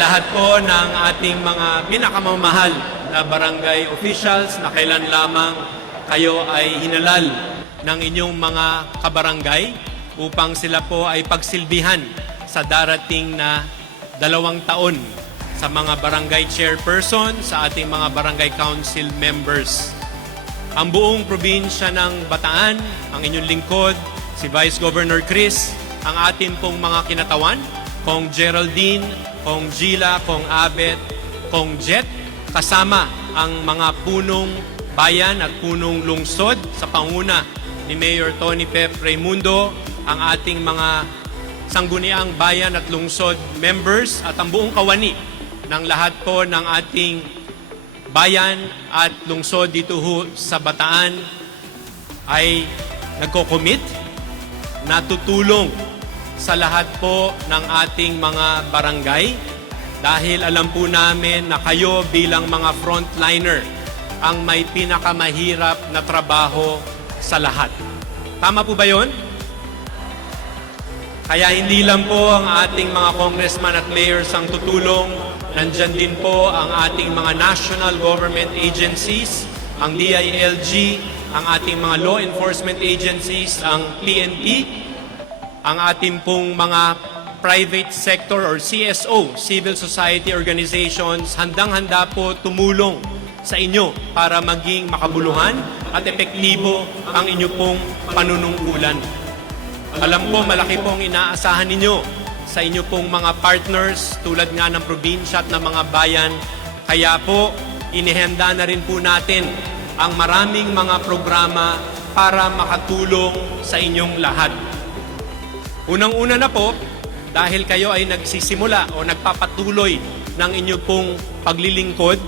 lahat po ng ating mga pinakamamahal na barangay officials na kailan lamang kayo ay hinalal ng inyong mga kabarangay upang sila po ay pagsilbihan sa darating na 2 taon sa mga barangay chairperson, sa ating mga barangay council members. Ang buong probinsya ng Bataan, ang inyong lingkod, si Vice Governor Chris, ang ating pong mga kinatawan, Kong Geraldine, Kong Gila, Kong Abet, Kong Jet, kasama ang mga punong bayan at punong lungsod sa panguna ni Mayor Tony Pep Raimundo, ang ating mga sangguniang bayan at lungsod members at ang buong kawani ng lahat po ng ating bayan at lungsod dito sa Bataan ay nagko-commit na tutulong sa lahat po ng ating mga barangay dahil alam po namin na kayo bilang mga frontliner ang may pinakamahirap na trabaho sa lahat. Tama po ba yun? Kaya hindi lang po ang ating mga congressman at mayors ang tutulong, nandyan din po ang ating mga national government agencies, ang DILG, ang ating mga law enforcement agencies, ang PNP, ang ating pong mga private sector or CSO, civil society organizations, handang-handa po tumulong sa inyo para maging makabuluhan at epektibo ang inyo pong panunungkulan. Alam ko, malaki pong inaasahan ninyo sa inyo pong mga partners tulad nga ng probinsya at ng mga bayan. Kaya po, inihanda na rin po natin ang maraming mga programa para makatulong sa inyong lahat. Unang-una na po, dahil kayo ay nagsisimula o nagpapatuloy ng inyo pong paglilingkod,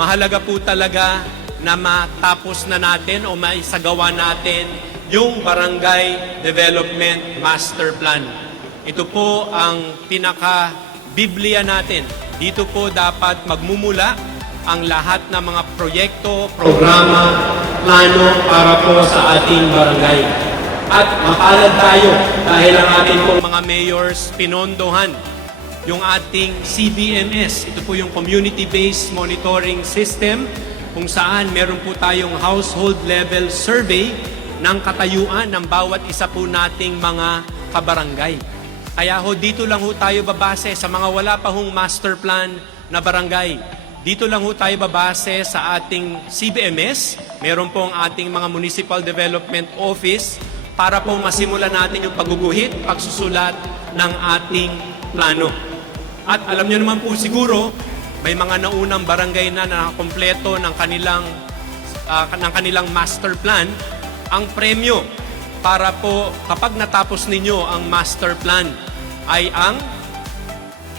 mahalaga po talaga na matapos na natin o maisagawa natin yung Barangay Development Master Plan. Ito po ang pinaka-Biblia natin. Dito po dapat magmumula ang lahat ng mga proyekto, programa, plano para po sa ating barangay. At mapalad tayo dahil ang ating pong mga mayors pinondohan yung ating CBMS. Ito po yung Community-Based Monitoring System kung saan meron po tayong household level survey ng katayuan ng bawat isa po nating mga kabarangay. Kaya ho, dito lang ho tayo babase sa mga wala pa hong master plan na barangay. Dito lang ho tayo babase sa ating CBMS. Meron po ang ating mga Municipal Development Office para po masimulan natin yung pagguguhit, pagsusulat ng ating plano. At alam nyo naman po siguro, may mga naunang barangay na nakakompleto ng kanilang master plan. Ang premyo para po kapag natapos ninyo ang master plan ay ang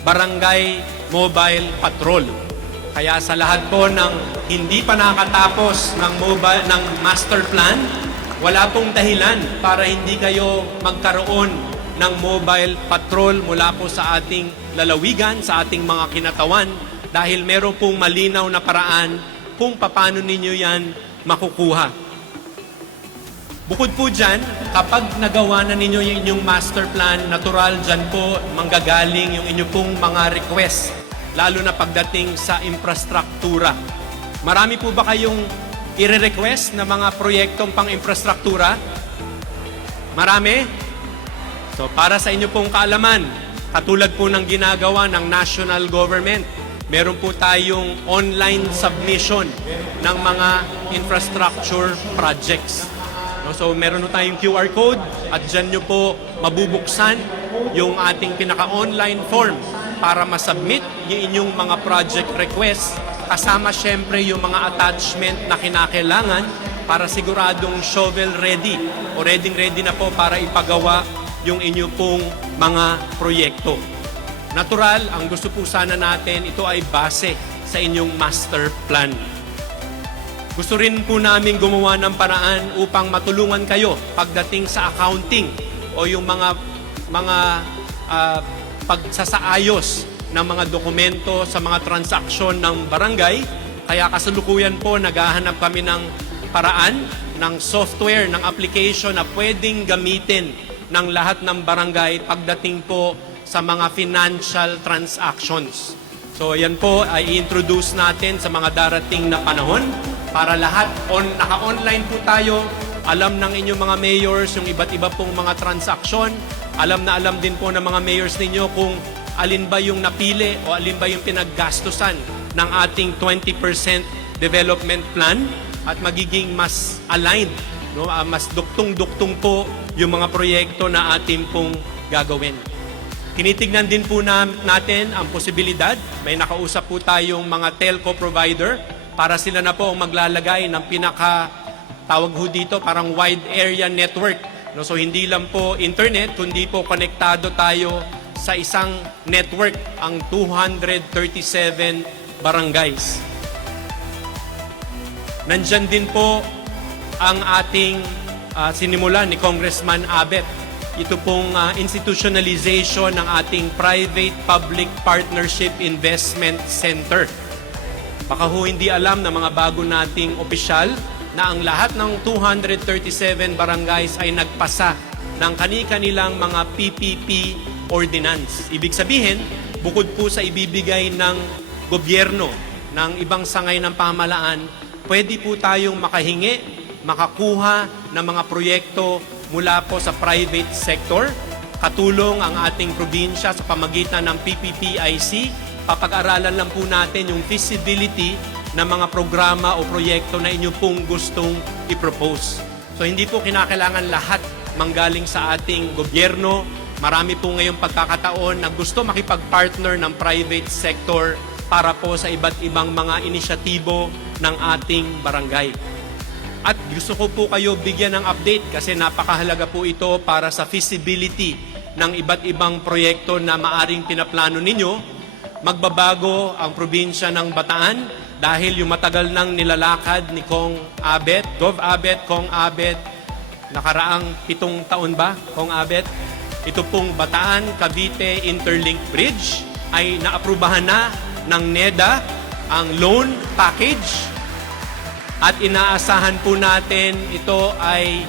Barangay Mobile Patrol. Kaya sa lahat po ng hindi pa nakatapos ng master plan, wala pong dahilan para hindi kayo magkaroon ng mobile patrol mula po sa ating lalawigan, sa ating mga kinatawan, dahil meron pong malinaw na paraan kung paano ninyo yan makukuha. Bukod po dyan, kapag nagawa na ninyo yung inyong master plan, natural dyan po manggagaling yung inyong pong mga request, lalo na pagdating sa infrastruktura. Marami po ba kayong i-request na mga proyektong pang-infrastruktura? Marami? So para sa inyo pong kaalaman, katulad po ng ginagawa ng national government, meron po tayong online submission ng mga infrastructure projects. So meron po tayong QR code at dyan nyo po mabubuksan yung ating pinaka-online form para masubmit yung inyong mga project requests. Kasama syempre yung mga attachment na kinakailangan para siguradong shovel ready o ready na po para ipagawa yung inyo pong mga proyekto. Natural, ang gusto po sana natin, ito ay base sa inyong master plan. Gusto rin po namin gumawa ng paraan upang matulungan kayo pagdating sa accounting o yung mga pagsasaayos ng mga dokumento sa mga transaksyon ng barangay. Kaya kasalukuyan po naghahanap kami ng paraan, ng software, ng application na pwedeng gamitin ng lahat ng barangay pagdating po sa mga financial transactions. So yan po ay i-introduce natin sa mga darating na panahon para lahat naka-online po tayo. Alam ng inyong mga mayors yung iba't iba pong mga transaksyon. Alam na alam din po ng mga mayors ninyo kung alin ba yung napili o alin ba yung pinaggastusan ng ating 20% development plan at magiging mas aligned, no? Mas duktong-duktong po yung mga proyekto na ating pong gagawin. Tinitignan din po natin ang posibilidad. May nakausap po tayong mga telco provider para sila na po ang maglalagay ng tawag ho dito, parang wide area network. No? So hindi lang po internet, kundi po konektado tayo sa isang network, ang 237 barangays. Nandyan din po ang ating sinimula ni Congressman Abet. Ito pong institutionalization ng ating Private-Public Partnership Investment Center. Baka ho hindi alam ng mga bago nating opisyal na ang lahat ng 237 barangays ay nagpasa ng kani-kanilang mga PPP ordinance. Ibig sabihin, bukod po sa ibibigay ng gobyerno ng ibang sangay ng pamahalaan, pwede po tayong makahingi, makakuha ng mga proyekto mula po sa private sector. Katulong ang ating probinsya sa pamagitan ng PPPIC. Papag-aralan lang po natin yung feasibility ng mga programa o proyekto na inyo pong gustong i-propose. So hindi po kinakailangan lahat manggaling sa ating gobyerno. Marami po ngayong pagkakataon na gusto makipag-partner ng private sector para po sa iba't ibang mga inisyatibo ng ating barangay. At gusto ko po kayo bigyan ng update kasi napakahalaga po ito para sa feasibility ng iba't ibang proyekto na maaring pinaplano ninyo. Magbabago ang probinsya ng Bataan dahil yung matagal nang nilalakad ni Kong Abet, Gov Abet, Kong Abet, nakaraang 7 taon ba, Kong Abet? Ito pong Bataan-Cavite Interlink Bridge ay naaprubahan na ng NEDA ang loan package at inaasahan po natin ito ay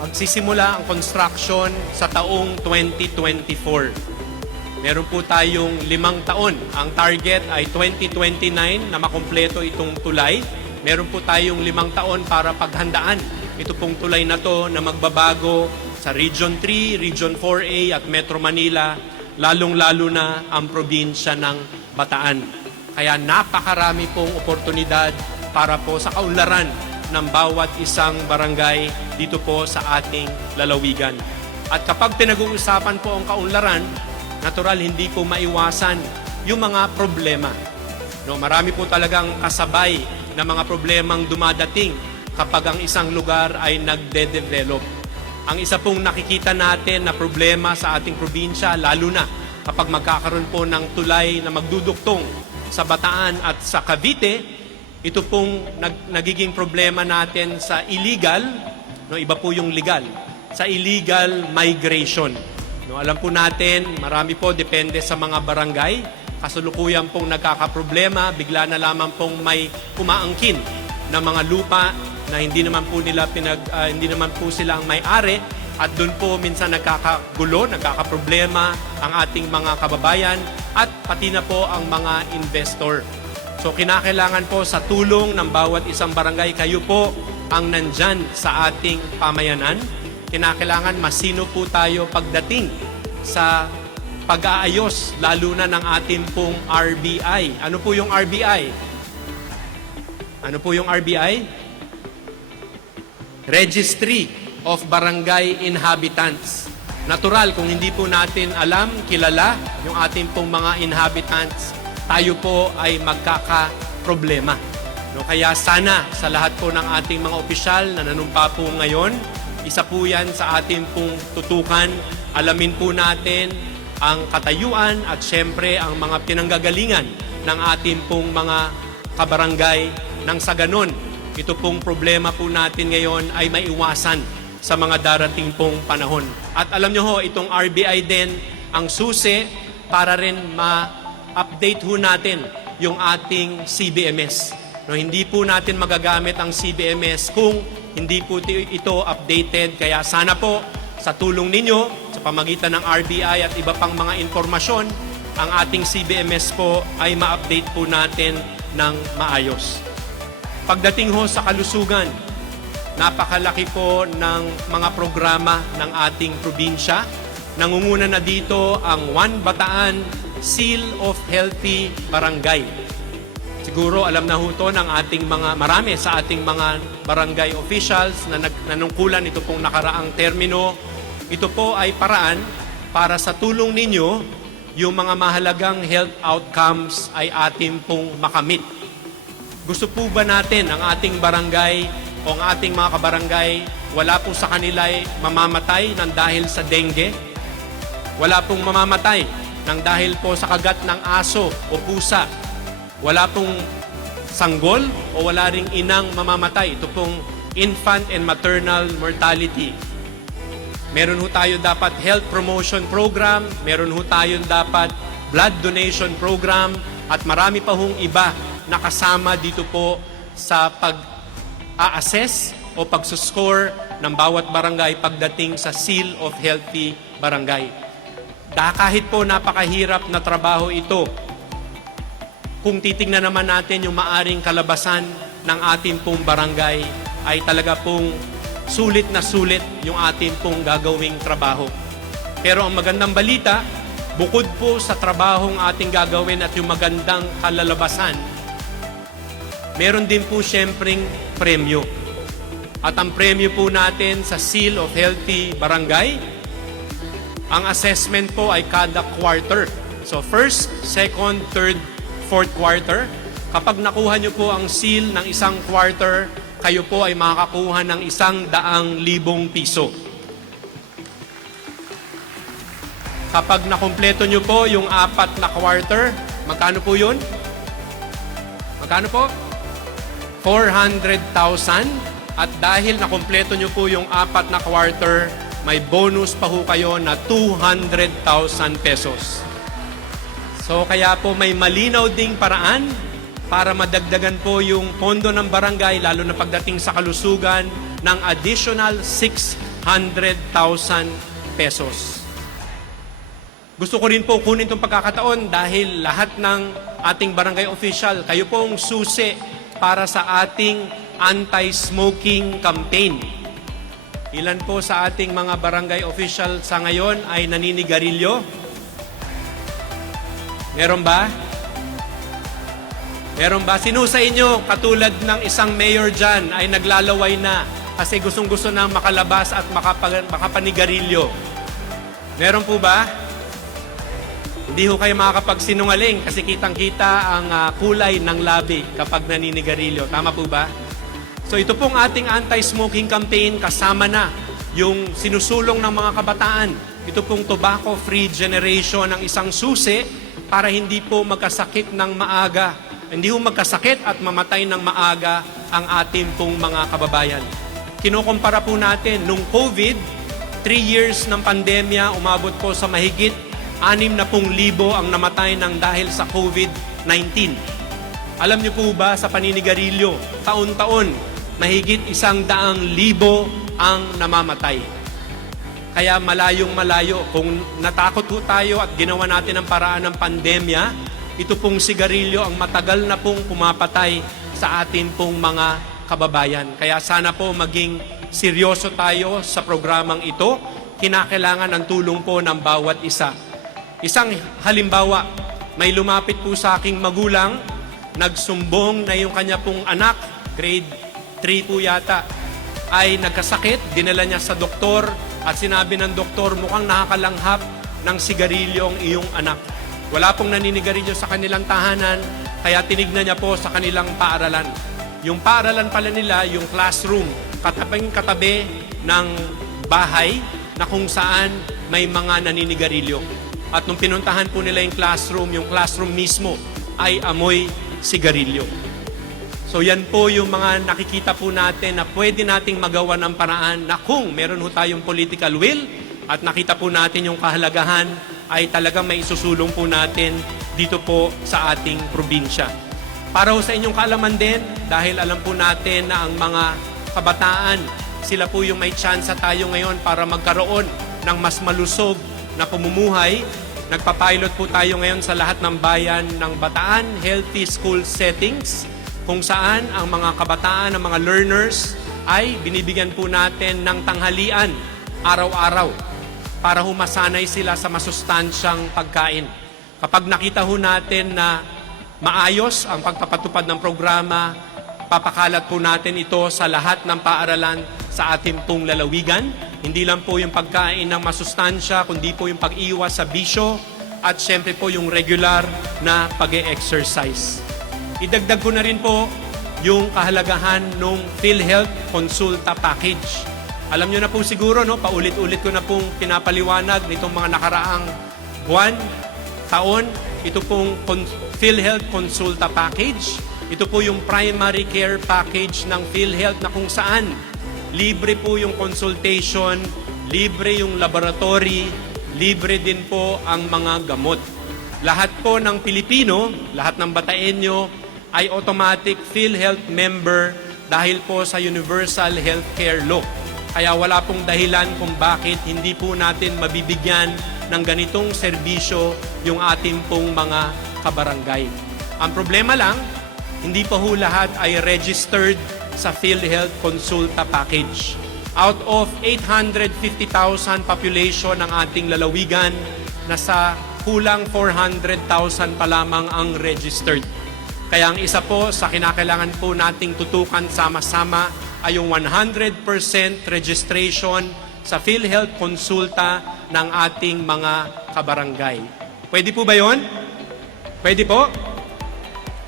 magsisimula ang construction sa taong 2024. Meron po tayong 5 taon. Ang target ay 2029 na makumpleto itong tulay. Meron po tayong 5 taon para paghandaan ito pong tulay na to na magbabago sa Region 3, Region 4A at Metro Manila, lalong-lalo na ang probinsya ng Bataan. Kaya napakarami pong oportunidad para po sa kaunlaran ng bawat isang barangay dito po sa ating lalawigan. At kapag pinag-uusapan po ang kaunlaran, natural hindi po maiwasan yung mga problema. No, marami po talagang kasabay na mga problemang dumadating kapag ang isang lugar ay nagde-develop. Ang isa pong nakikita natin na problema sa ating probinsya, lalo na kapag magkakaroon po ng tulay na magduduktong sa Bataan at sa Cavite, ito pong nagiging problema natin sa illegal, no, iba po yung legal, sa illegal migration. No, alam po natin, marami po depende sa mga barangay. Kasalukuyan pong nagkakaproblema, bigla na lamang pong may umaangkin na mga lupa na hindi naman po sila ang may-ari at doon po minsan nagkakagulo, nagkakaproblema ang ating mga kababayan at pati na po ang mga investor. So kinakailangan po sa tulong ng bawat isang barangay, kayo po ang nandyan sa ating pamayanan. Kinakailangan masino po tayo pagdating sa pag-aayos, lalo na ng ating pong RBI. Ano po yung RBI? Ano po yung RBI? Registry of Barangay Inhabitants. Natural, kung hindi po natin alam, kilala yung ating pong mga inhabitants, tayo po ay magkakaproblema. No, kaya sana sa lahat po ng ating mga opisyal na nanumpa po ngayon, isa po yan sa ating pong tutukan. Alamin po natin ang katayuan at syempre ang mga pinanggagalingan ng ating pong mga kabarangay nang sa ganon, ito pong problema po natin ngayon ay maiwasan sa mga darating pong panahon. At alam nyo ho, itong RBI din ang susi para rin ma-update ho natin yung ating CBMS. No, hindi po natin magagamit ang CBMS kung hindi po ito updated. Kaya sana po sa tulong ninyo, sa pamagitan ng RBI at iba pang mga informasyon, ang ating CBMS po ay ma-update po natin ng maayos. Pagdating ho sa kalusugan, napakalaki po ng mga programa ng ating probinsya. Nangunguna na dito ang One Bataan Seal of Healthy Barangay. Siguro alam na ho to ng ating marami sa ating mga barangay officials na nanungkulan ito pong nakaraang termino. Ito po ay paraan para sa tulong ninyo, yung mga mahalagang health outcomes ay ating pong makamit. Gusto po ba natin ang ating barangay o ang ating mga kabarangay, wala po sa kanila ay mamamatay ng dahil sa dengue? Wala pong mamamatay ng dahil po sa kagat ng aso o pusa? Wala pong sanggol o wala ring inang mamamatay? Ito pong infant and maternal mortality. Meron ho tayo dapat health promotion program, meron ho tayo dapat blood donation program, at marami pa hong iba na kasama dito po sa pag-a-assess o pagsuscore ng bawat barangay pagdating sa Seal of Healthy Barangay. Kahit po napakahirap na trabaho ito, kung titingnan naman natin yung maaring kalabasan ng ating pong barangay, ay talaga pong sulit na sulit yung ating pong gagawing trabaho. Pero ang magandang balita, bukod po sa trabahong ating gagawin at yung magandang kalalabasan, meron din po siyempreng premyo. At ang premyo po natin sa Seal of Healthy Barangay, ang assessment po ay kada quarter. So first, second, third, fourth quarter. Kapag nakuha nyo po ang seal ng isang quarter, kayo po ay makakakuha ng 100,000 piso. Kapag nakumpleto nyo po yung 4 na quarter, magkano po yun? Magkano po? 400,000. At dahil nakumpleto nyo po yung 4 na quarter, may bonus pa ho kayo na 200,000 pesos. So kaya po may malinaw ding paraan para madagdagan po yung pondo ng barangay, lalo na pagdating sa kalusugan, ng additional 600,000 pesos. Gusto ko rin po kunin itong pagkakataon dahil lahat ng ating barangay official, kayo pong susi para sa ating anti-smoking campaign. Ilan po sa ating mga barangay official sa ngayon ay naninigarilyo? Meron ba? Meron ba? Sino sa inyo, katulad ng isang mayor dyan, ay naglalaway na kasi gustong-gusto na makalabas at makapanigarilyo? Meron po ba? Hindi ho kayo makakapagsinungaling kasi kitang-kita ang kulay ng labi kapag naninigarilyo. Tama po ba? So ito pong ating anti-smoking campaign, kasama na yung sinusulong ng mga kabataan. Ito pong tobacco-free generation ng isang susi para hindi po magkasakit ng maaga. Hindi po magkasakit at mamatay ng maaga ang ating pong mga kababayan. Kinukumpara po natin, nung COVID, 3 years ng pandemya, umabot po sa mahigit 60,000 ang namatay ng dahil sa COVID-19. Alam niyo po ba sa paninigarilyo, taon-taon, mahigit 100,000 ang namamatay. Kaya malayong malayo, kung natakot po tayo at ginawa natin ang paraan ng pandemya, ito pong sigarilyo ang matagal na pong pumapatay sa atin pong mga kababayan. Kaya sana po maging seryoso tayo sa programang ito. Kinakailangan ang tulong po ng bawat isa. Isang halimbawa, may lumapit po sa aking magulang, nagsumbong na yung kanya pong anak, grade 3 po yata, ay nagkasakit, dinala niya sa doktor at sinabi ng doktor, mukhang nakakalanghap ng sigarilyo ang iyong anak. Wala pong naninigarilyo sa kanilang tahanan, kaya tinignan niya po sa kanilang paaralan. Yung paaralan pala nila, yung classroom, katabing-katabi ng bahay na kung saan may mga naninigarilyo. At nung pinuntahan po nila yung classroom mismo ay amoy sigarilyo. So yan po yung mga nakikita po natin na pwede nating magawa ng paraan na kung meron ho tayong political will at nakita po natin yung kahalagahan, ay talagang may isusulong po natin dito po sa ating probinsya. Para ho sa inyong kaalaman din, dahil alam po natin na ang mga kabataan sila po yung may tsansa tayo ngayon para magkaroon ng mas malusog na pamumuhay. Nagpa-pilot po tayo ngayon sa lahat ng bayan ng Bataan Healthy School Settings, kung saan ang mga kabataan, ang mga learners ay binibigyan po natin ng tanghalian araw-araw para humasanay sila sa masustansyang pagkain. Kapag nakita ho natin na maayos ang pagpapatupad ng programa, papakalat po natin ito sa lahat ng paaralan sa ating pong lalawigan. Hindi lang po yung pagkain ng masustansya, kundi po yung pag-iwas sa bisyo at syempre po yung regular na pag-e-exercise. Idagdag ko na rin po yung kahalagahan ng PhilHealth Consulta Package. Alam nyo na po siguro, no? Paulit-ulit ko na pong pinapaliwanag nitong mga nakaraang buwan, taon. Ito pong PhilHealth Consulta Package. Ito po yung primary care package ng PhilHealth na kung saan libre po yung consultation, libre yung laboratory, libre din po ang mga gamot. Lahat po ng Pilipino, lahat ng Bataenyo ay automatic PhilHealth member dahil po sa Universal Healthcare Law. Kaya wala pong dahilan kung bakit hindi po natin mabibigyan ng ganitong serbisyo yung ating pong mga kabarangay. Ang problema lang, hindi pa ho lahat ay registered sa PhilHealth Consulta Package. Out of 850,000 population ng ating lalawigan, nasa kulang 400,000 pa lamang ang registered. Kaya ang isa po sa kinakailangan po nating tutukan sama-sama ay yung 100% registration sa PhilHealth Consulta ng ating mga kabarangay. Pwede po ba yon? Pwede po?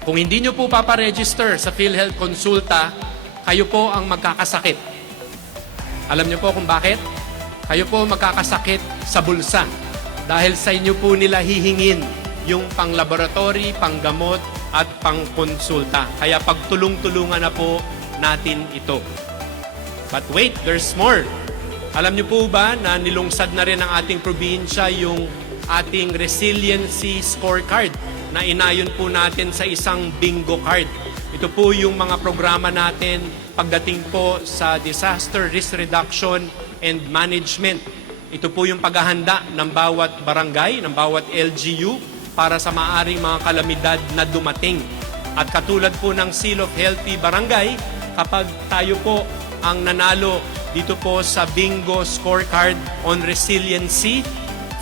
Kung hindi nyo po paparegister sa PhilHealth Consulta, kayo po ang magkakasakit. Alam nyo po kung bakit? Kayo po magkakasakit sa bulsa. Dahil sa inyo po nila hihingin yung pang-laboratory, pang-gamot, at pang-konsulta. Kaya pagtulong-tulungan na po natin ito. But wait, there's more. Alam niyo po ba na nilungsad na rin ng ating probinsya yung ating resiliency scorecard na inayon po natin sa isang bingo card. Ito po yung mga programa natin pagdating po sa disaster risk reduction and management. Ito po yung paghahanda ng bawat barangay, ng bawat LGU para sa maaring mga kalamidad na dumating. At katulad po ng Seal of Healthy Barangay, kapag tayo po ang nanalo dito po sa Bingo Scorecard on Resiliency,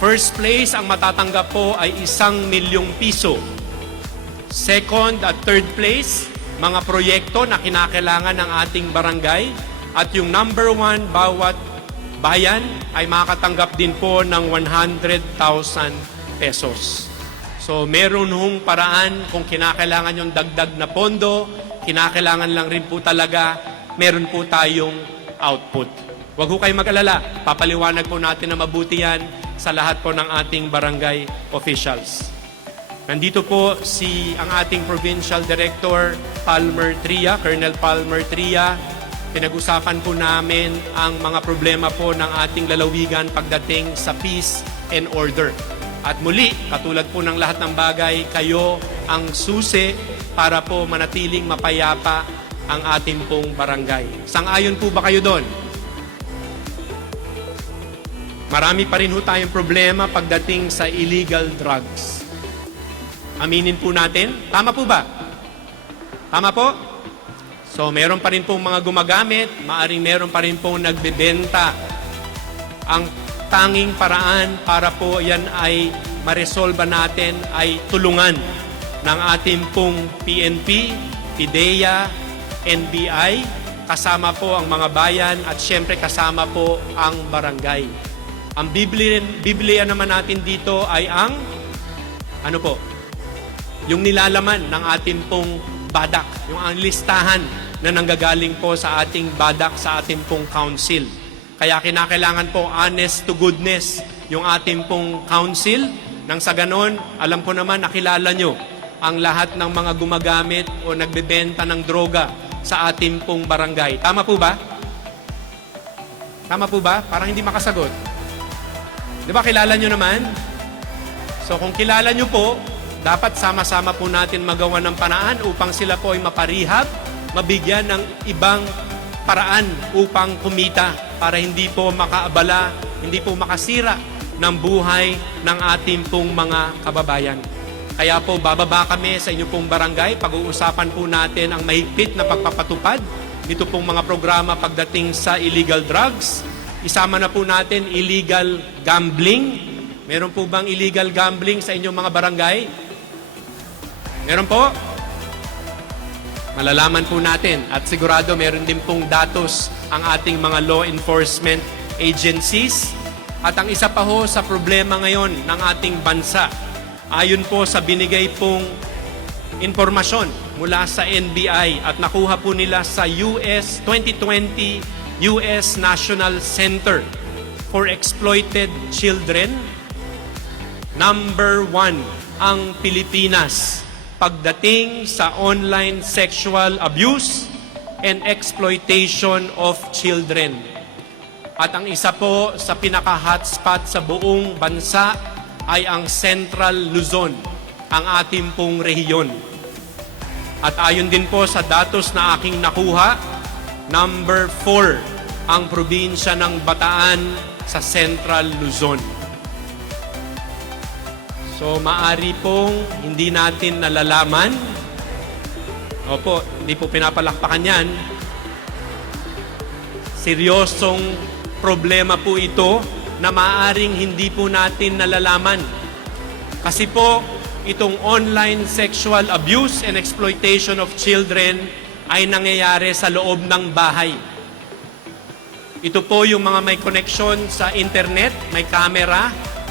first place ang matatanggap po ay 1,000,000 piso. Second at third place, mga proyekto na kinakailangan ng ating barangay. At yung number 1, bawat bayan ay makakatanggap din po ng 100,000 pesos. So meron hong paraan kung kinakailangan yung dagdag na pondo, kinakailangan lang rin po talaga meron po tayong output. Huwag ho kayong mag-alala, papaliwanag po natin na mabuti yan sa lahat po ng ating barangay officials. Nandito po ang ating Provincial Director Palmer Tria, Colonel Palmer Tria. Pinag-usapan po namin ang mga problema po ng ating lalawigan pagdating sa peace and order. At muli, katulad po ng lahat ng bagay, kayo ang susi para po manatiling mapayapa ang ating pong barangay. Sang-ayon po ba kayo doon? Marami pa rin ho tayong problema pagdating sa illegal drugs. Aminin po natin, tama po ba? Tama po? So meron pa rin pong mga gumagamit, maaring meron pa rin pong nagbebenta. Ang tanging paraan para po yan ay maresolba natin ay tulungan ng ating pong PNP, PIDEA, NBI, kasama po ang mga bayan at syempre kasama po ang barangay. Ang Biblia naman natin dito ay ang ano po? Yung nilalaman ng ating pong badak, yung ang listahan na nanggagaling po sa ating badak, sa ating pong council. Kaya kinakailangan po honest to goodness yung ating pong council. Nang sa ganon, alam ko naman nakilala nyo ang lahat ng mga gumagamit o nagbebenta ng droga sa ating pong barangay. Tama po ba? Tama po ba? Parang hindi makasagot. Di ba kilala nyo naman? So kung kilala nyo po, dapat sama-sama po natin magawa ng panaan upang sila po ay maparihab, mabigyan ng ibang paraan upang kumita para hindi po makaabala, hindi po makasira ng buhay ng ating pong mga kababayan. Kaya po bababa kami sa inyo pong barangay, pag-uusapan po natin ang mahigpit na pagpapatupad nito pong mga programa pagdating sa illegal drugs. Isama na po natin illegal gambling. Meron po bang illegal gambling sa inyong mga barangay? Meron po? Malalaman po natin at sigurado meron din pong datos ang ating mga law enforcement agencies. At ang isa pa ho sa problema ngayon ng ating bansa, ayon po sa binigay pong informasyon mula sa NBI at nakuha po nila sa 2020 US National Center for Exploited Children, number 1 ang Pilipinas pagdating sa online sexual abuse and exploitation of children. At ang isa po sa pinaka-hotspot sa buong bansa ay ang Central Luzon, ang ating pong rehiyon. At ayon din po sa datos na aking nakuha, number 4 ang probinsya ng Bataan sa Central Luzon. So maari pong hindi natin nalalaman, opo, hindi po pinapalakpakan yan, seryosong problema po ito na maaring hindi po natin nalalaman. Kasi po, itong online sexual abuse and exploitation of children ay nangyayari sa loob ng bahay. Ito po yung mga may connection sa internet, may camera,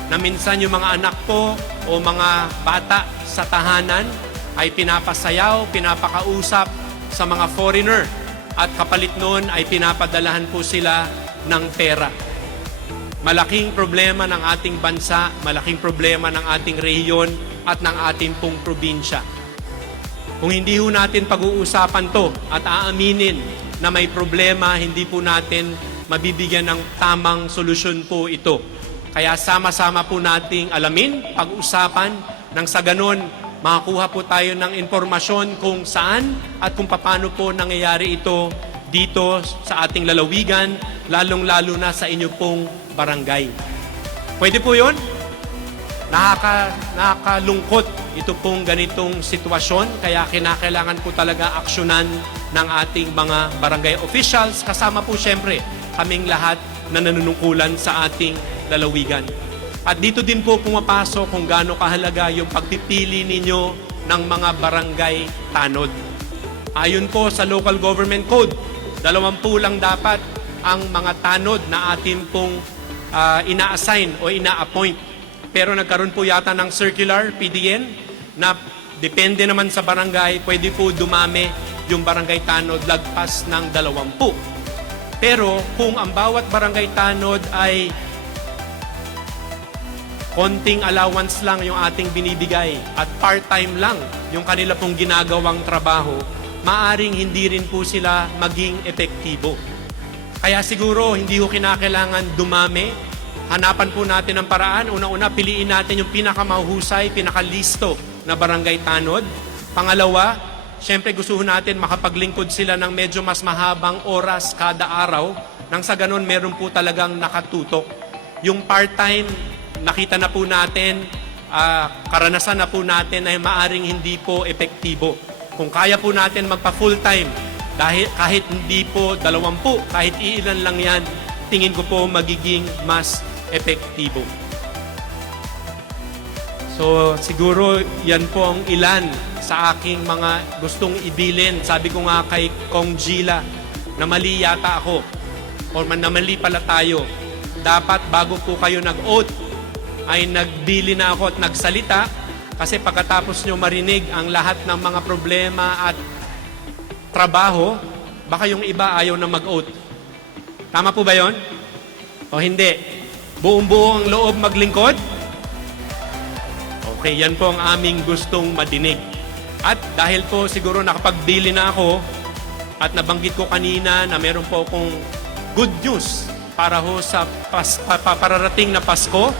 na minsan yung mga anak po o mga bata sa tahanan ay pinapasayaw, pinapakausap sa mga foreigner at kapalit noon ay pinapadalahan po sila ng pera. Malaking problema ng ating bansa, malaking problema ng ating rehiyon at ng ating pong probinsya. Kung hindi po natin pag-uusapan to at aaminin na may problema, hindi po natin mabibigyan ng tamang solusyon po ito. Kaya sama-sama po nating alamin, pag-usapan, nang sa ganon, makakuha po tayo ng informasyon kung saan at kung paano po nangyayari ito dito sa ating lalawigan, lalong-lalo na sa inyo pong barangay. Pwede po yun? Nakakalungkot ito pong ganitong sitwasyon, kaya kinakailangan po talaga aksyonan ng ating mga barangay officials, kasama po siyempre kaming lahat na nanunungkulan sa ating lalawigan. At dito din po pumapasok kung gaano kahalaga yung pagpipili ninyo ng mga barangay tanod. Ayon po sa Local Government Code, 20 lang dapat ang mga tanod na atin pong ina-assign o ina-appoint. Pero nagkaroon po yata ng circular, PDN, na depende naman sa barangay, pwede po dumami yung barangay tanod lagpas ng 20. Pero kung ang bawat barangay tanod ay konting allowance lang yung ating binibigay at part-time lang yung kanila pong ginagawang trabaho, maaring hindi rin po sila maging epektibo. Kaya siguro hindi ko kinakailangan dumami. Hanapan po natin ang paraan. Una-una, piliin natin yung pinakamahusay, pinakalisto na barangay tanod. Pangalawa, siyempre gusto natin makapaglingkod sila ng medyo mas mahabang oras kada araw nang sa ganun meron po talagang nakatutok. Yung part-time, nakita na po natin, karanasan na po natin ay maaring hindi po epektibo. Kung kaya po natin magpa-full-time, dahil kahit hindi po 20, kahit iilan lang yan, tingin ko po magiging mas epektibo. So siguro yan po ang ilan sa aking mga gustong ibilin. Sabi ko nga kay Kong Gila na mali yata ako o na mali pala tayo. Dapat bago po kayo nag-oath ay nagbili na ako at nagsalita kasi pagkatapos nyo marinig ang lahat ng mga problema at trabaho, baka yung iba ayaw na mag-oath. Tama po ba yon? O hindi? Buong-buo ang loob maglingkod? Okay, yan po ang aming gustong madinig. At dahil po siguro nakapagbili na ako at nabanggit ko kanina na meron po akong good news para ho sa pararating na Pasko.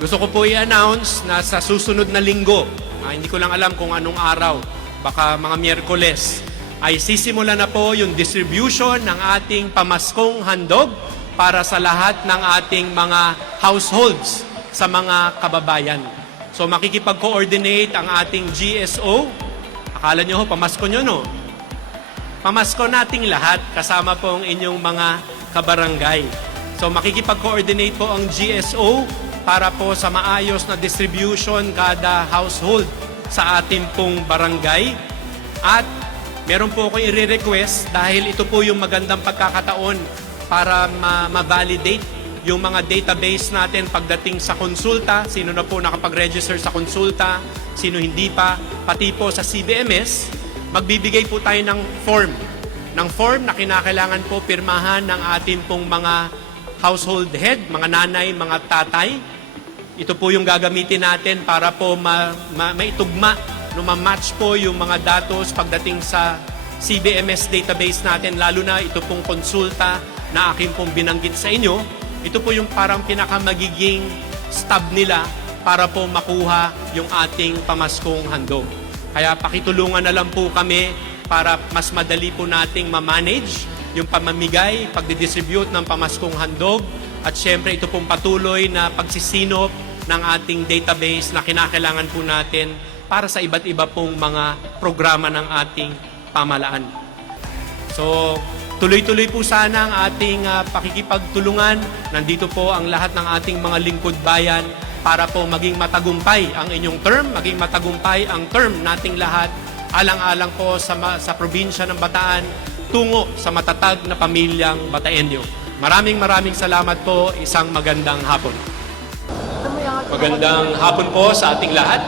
Gusto ko po i-announce na sa susunod na linggo, hindi ko lang alam kung anong araw, baka mga Miyerkules, ay sisimula na po yung distribution ng ating pamaskong handog para sa lahat ng ating mga households sa mga kababayan. So makikipag-coordinate ang ating GSO. Akala nyo ho, pamasko nyo no? Pamasko nating lahat kasama po ang inyong mga kabarangay. So makikipag-coordinate po ang GSO para po sa maayos na distribution kada household sa ating pong barangay. At meron po akong i-request dahil ito po yung magandang pagkakataon para ma-validate yung mga database natin pagdating sa konsulta, sino na po nakapag-register sa konsulta, sino hindi pa, pati po sa CBMS, magbibigay po tayo ng form na kinakailangan po pirmahan ng ating pong mga household head, mga nanay, mga tatay. Ito po yung gagamitin natin para po maitugma, ma-match po yung mga datos pagdating sa CBMS database natin, lalo na ito pong konsulta na aking pong binanggit sa inyo. Ito po yung parang pinakamagiging stub nila para po makuha yung ating pamaskong handog. Kaya pakitulungan na lang po kami para mas madali po nating ma-manage yung pamamigay, pagdidistribute ng pamaskong handog, at syempre ito pong patuloy na pagsisinop ng ating database na kinakailangan po natin para sa iba't iba pong mga programa ng ating pamalaan. So, tuloy-tuloy po sana ang ating pakikipagtulungan. Nandito po ang lahat ng ating mga lingkod bayan para po maging matagumpay ang inyong term, maging matagumpay ang term nating lahat, alang-alang po sa probinsya ng Bataan, tungo sa matatag na pamilyang Bataenyo. Maraming salamat po. Isang magandang hapon. Magandang hapon po sa ating lahat.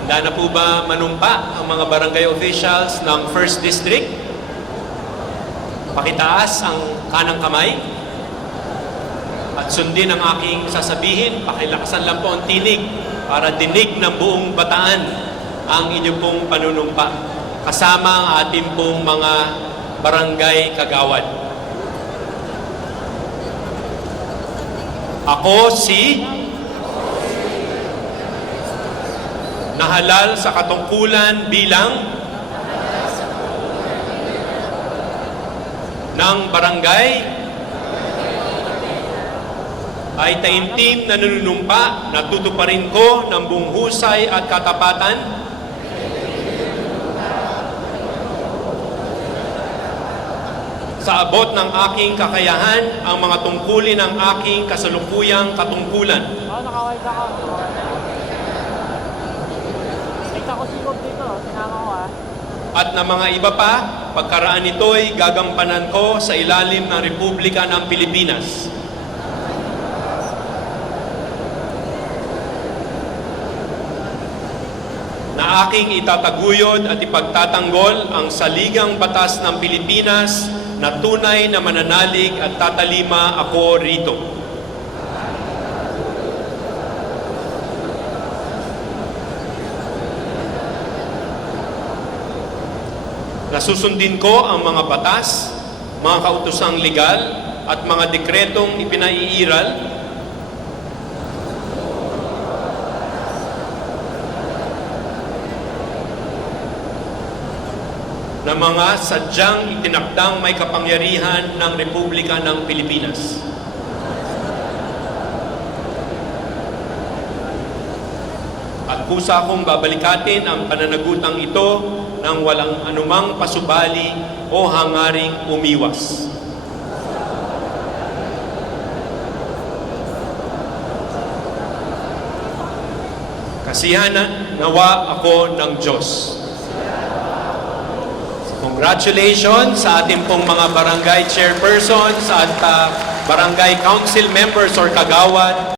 Handa na po ba manumpa ang mga barangay officials ng 1st District? Pakitaas ang kanang kamay at sundin ang aking sasabihin. Pakilakasan lang po ang tinig para dinig ng buong Bataan ang inyong pong panunumpa kasama ang ating pong mga barangay kagawad. Ako si nahalal sa katungkulan bilang ng barangay ay taimtim na nanunumpa na tutuparin ko ng buong husay at katapatan sa abot ng aking kakayahan ang mga tungkulin ng aking kasalukuyang katungkulan. Nakaway ka. Tingnan ko si Bob dito. Sinama ko At na mga iba pa, pagkaraan nito'y gagampanan ko sa ilalim ng Republika ng Pilipinas. Na aking itataguyod at ipagtatanggol ang saligang batas ng Pilipinas na tunay na mananalig at tatalima ako rito. Nasusundin ko ang mga batas, mga kautosang legal at mga dekretong ipinaiiral na mga sadyang itinakdang may kapangyarihan ng Republika ng Pilipinas. At kusa akong babalikatin ang pananagutang ito ng walang anumang pasubali o hangaring umiwas. Kasiyanan nawa ako ng Diyos. Congratulations sa ating pong mga barangay chairpersons at barangay council members or kagawad.